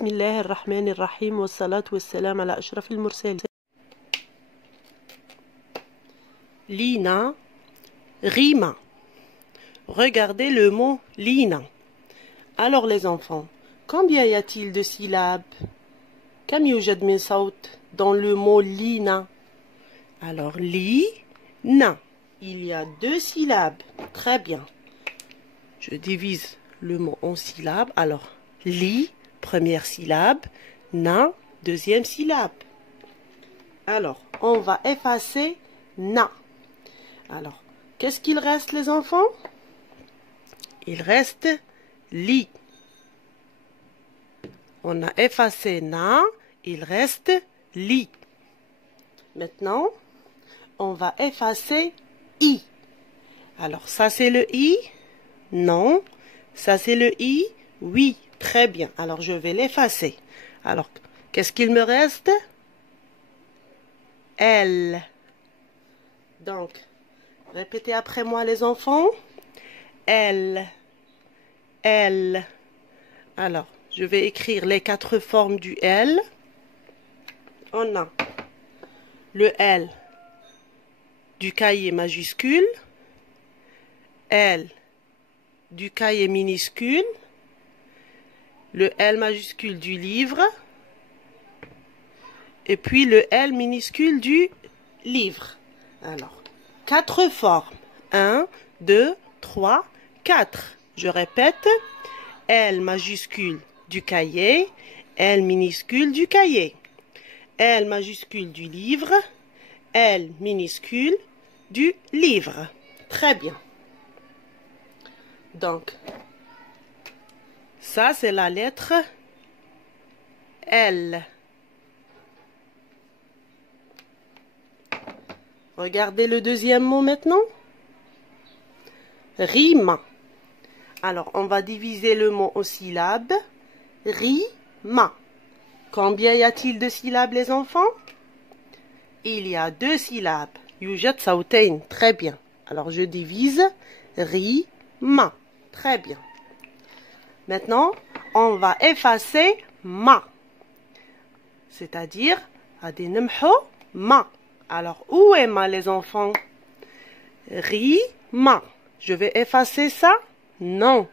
بسم الله الرحمن الرحيم والصلاة والسلام على أشرف المرسلين. Lina, rima. Regardez le mot Lina. Alors les enfants, combien y a-t-il de syllabes? كم يوجد من صوت dans le mot Lina? Alors Lina, il y a 2 syllabes. Très bien. Je divise le mot en syllabes. Alors li, première syllabe, na, deuxième syllabe. Alors, on va effacer na. Alors, qu'est-ce qu'il reste les enfants? Il reste li. On a effacé na, il reste li. Maintenant, on va effacer i. Alors, ça c'est le i? Non. Ça c'est le i? Oui. Très bien. Alors, je vais l'effacer. Alors, qu'est-ce qu'il me reste? L. Donc, répétez après moi les enfants. L. L. Alors, je vais écrire les 4 formes du L. On a le L du cahier majuscule, L du cahier minuscule, le L majuscule du livre, et puis le L minuscule du livre. Alors, 4 formes. 1, 2, 3, 4. Je répète, L majuscule du cahier, L minuscule du cahier, L majuscule du livre, L minuscule du livre. Très bien. Donc, ça c'est la lettre L. Regardez le deuxième mot maintenant. Rima. Alors, on va diviser le mot en syllabes. Rima. Combien y a-t-il de syllabes, les enfants? Il y a 2 syllabes. Yujad saoutain. Très bien. Alors, je divise. Rima. Très bien. Maintenant, on va effacer ma. C'est-à-dire, adinamho ma. Alors, où est ma, les enfants? Rima. Je vais effacer ça? Non.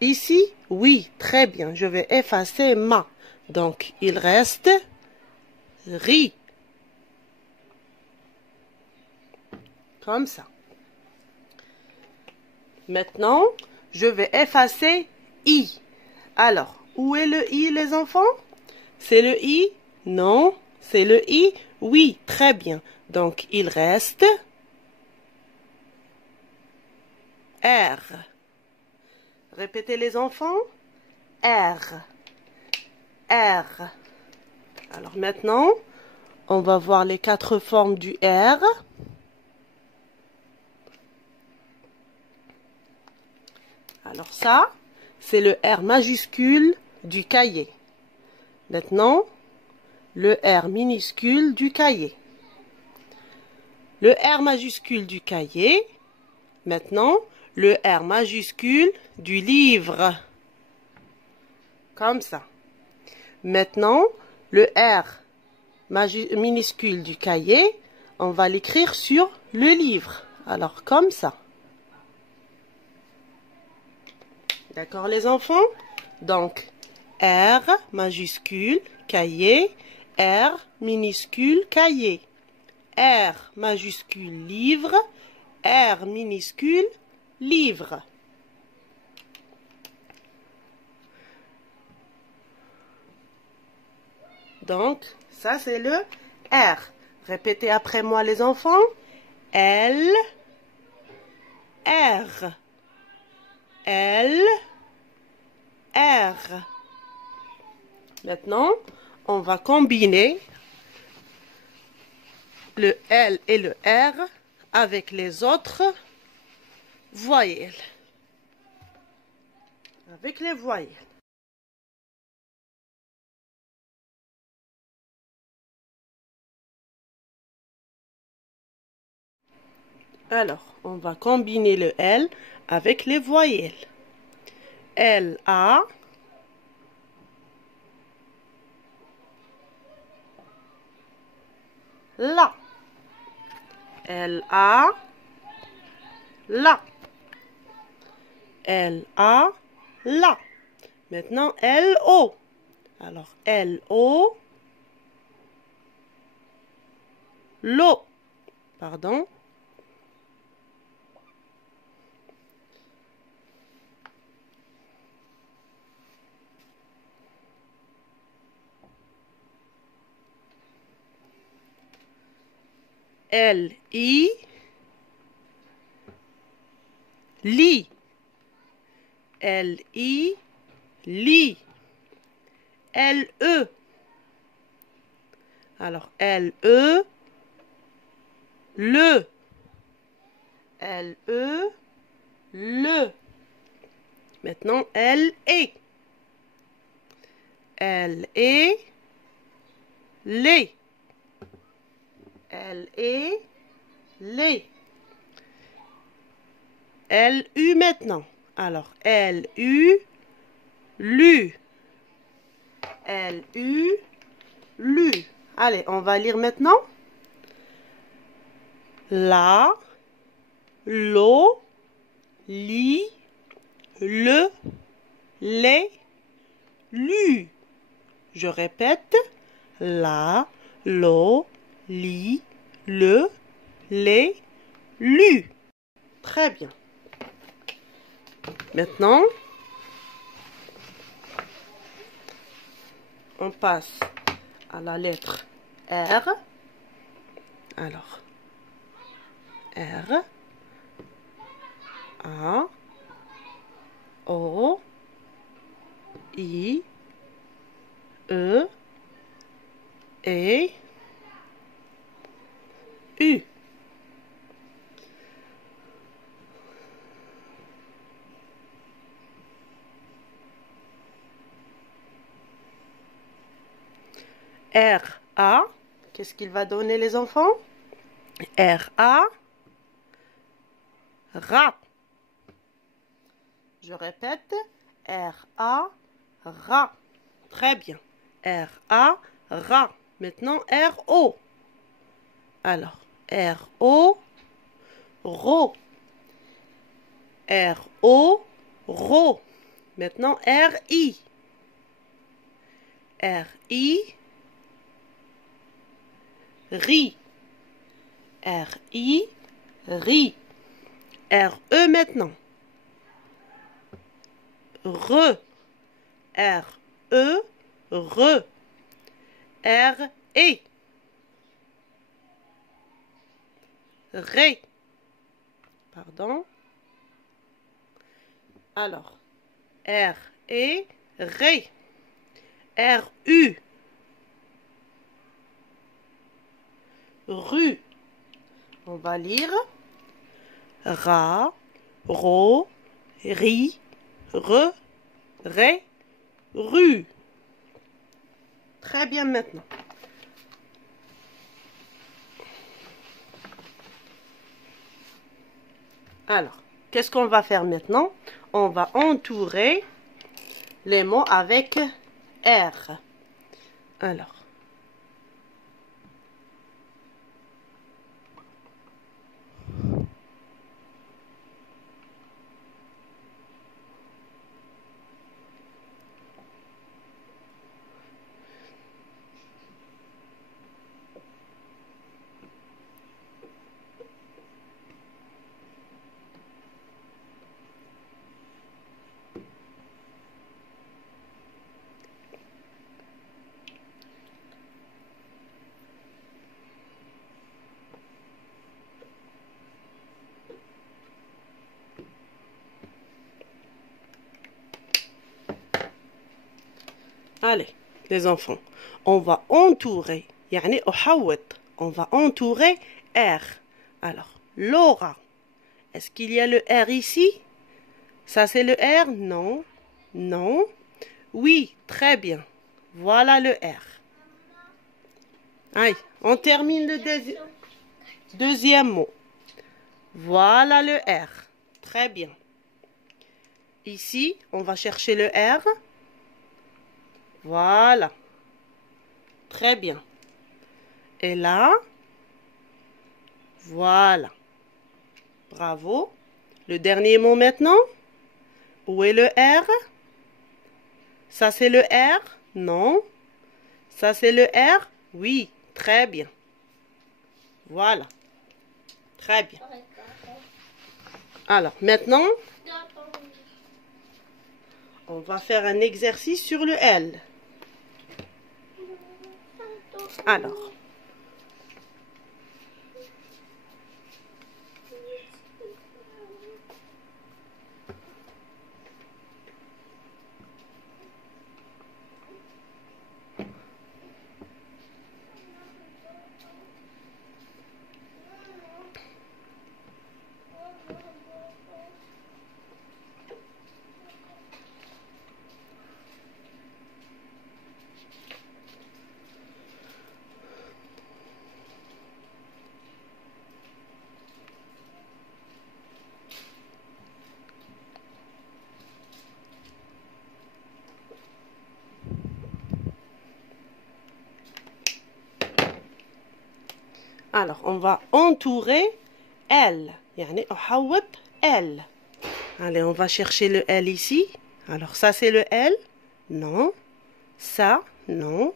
Ici? Oui. Très bien. Je vais effacer ma. Donc, il reste ri. Comme ça. Maintenant, je vais effacer i. Alors, où est le i, les enfants? C'est le i? Non. C'est le i? Oui. Très bien. Donc, il reste R. Répétez les enfants. R. R. Alors maintenant, on va voir les 4 formes du R. Alors ça, c'est le R majuscule du cahier. Maintenant, le R minuscule du cahier. Le R majuscule du cahier. Maintenant, le R majuscule du livre. Comme ça. Maintenant, le R minuscule du cahier, on va l'écrire sur le livre. Alors, comme ça. D'accord, les enfants? Donc, R majuscule, cahier, R minuscule, cahier. R majuscule, livre, R minuscule, livre. Donc, ça c'est le R. Répétez après moi les enfants. L, R. L, R. Maintenant, on va combiner le L et le R avec les autres voyelles. Avec les voyelles. Alors, on va combiner le L avec les voyelles. L, A, la. L-A, la. L-A, la. Maintenant, L-O. Alors, L-O, l'eau. Pardon. L-I, li. L-I, li. L-E. Alors, L-E, le. L-E, le. Maintenant, L-E. L-E, les. L-E, les. L-U maintenant. Alors, L-U, lu. L-U, lu. Allez, on va lire maintenant. La, l'eau, li, le, les, lu. Je répète. La, l'eau, li, le, les, lu. Très bien. Maintenant, on passe à la lettre R. Alors, R, A, O, I, E, U. R, A. Qu'est-ce qu'il va donner les enfants? R, A. Ra. Je répète. R, A. Ra. Très bien. R, A. Ra. Maintenant, R, O. Alors, R, O. Ro. R, O. Ro. Maintenant, R, I. R, I. Ri. R, I. Ri. R, E maintenant. Re. R, E. Re. R, E. Ré. Pardon. Alors, R, E, Ré. R, U. Rue. On va lire. Ra, ro, ri, re, ré, rue. Très bien maintenant. Alors, qu'est-ce qu'on va faire maintenant? On va entourer les mots avec R. Alors. Allez, les enfants, on va entourer, يعني أحوط, on va entourer R. Alors, Laura, est-ce qu'il y a le R ici? Ça c'est le R? Non. Non. Oui, très bien. Voilà le R. Allez, on termine le deuxième mot. Voilà le R. Très bien. Ici, on va chercher le R. Voilà. Très bien. Et là, Voilà. Bravo. Le dernier mot maintenant. Où est le R? Ça, c'est le R? Non. Ça, c'est le R? Oui. Très bien. Voilà. Très bien. Alors, maintenant, on va faire un exercice sur le L. Alors, on va entourer L. يعني أحوط L. Allez, on va chercher le L ici. Alors, ça, c'est le L. Non. Ça, non.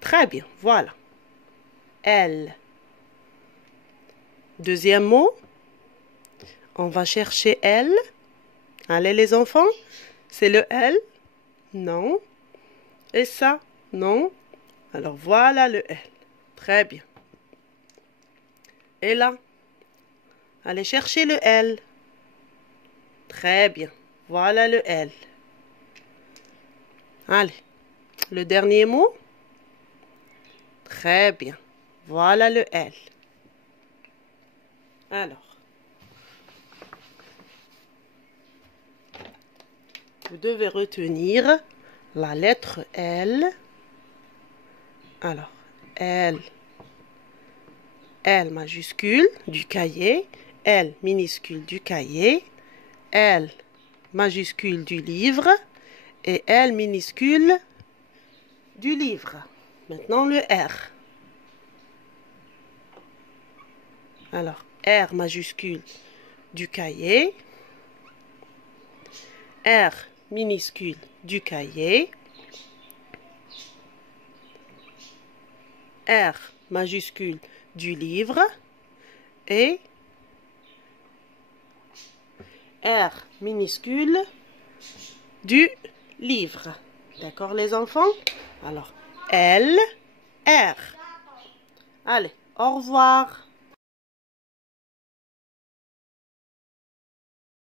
Très bien, voilà. L. Deuxième mot. On va chercher L. Allez, les enfants. C'est le L. Non. Et ça, non. Alors, voilà le L. Très bien. Et là, allez chercher le L. Très bien. Voilà le L. Allez, le dernier mot. Très bien. Voilà le L. Alors, vous devez retenir la lettre L. Alors, L. L majuscule du cahier, L minuscule du cahier, L majuscule du livre et L minuscule du livre. Maintenant le R. Alors, R majuscule du cahier, R minuscule du cahier, R majuscule du livre et R minuscule du livre. D'accord les enfants? Alors, L, R. Allez, au revoir.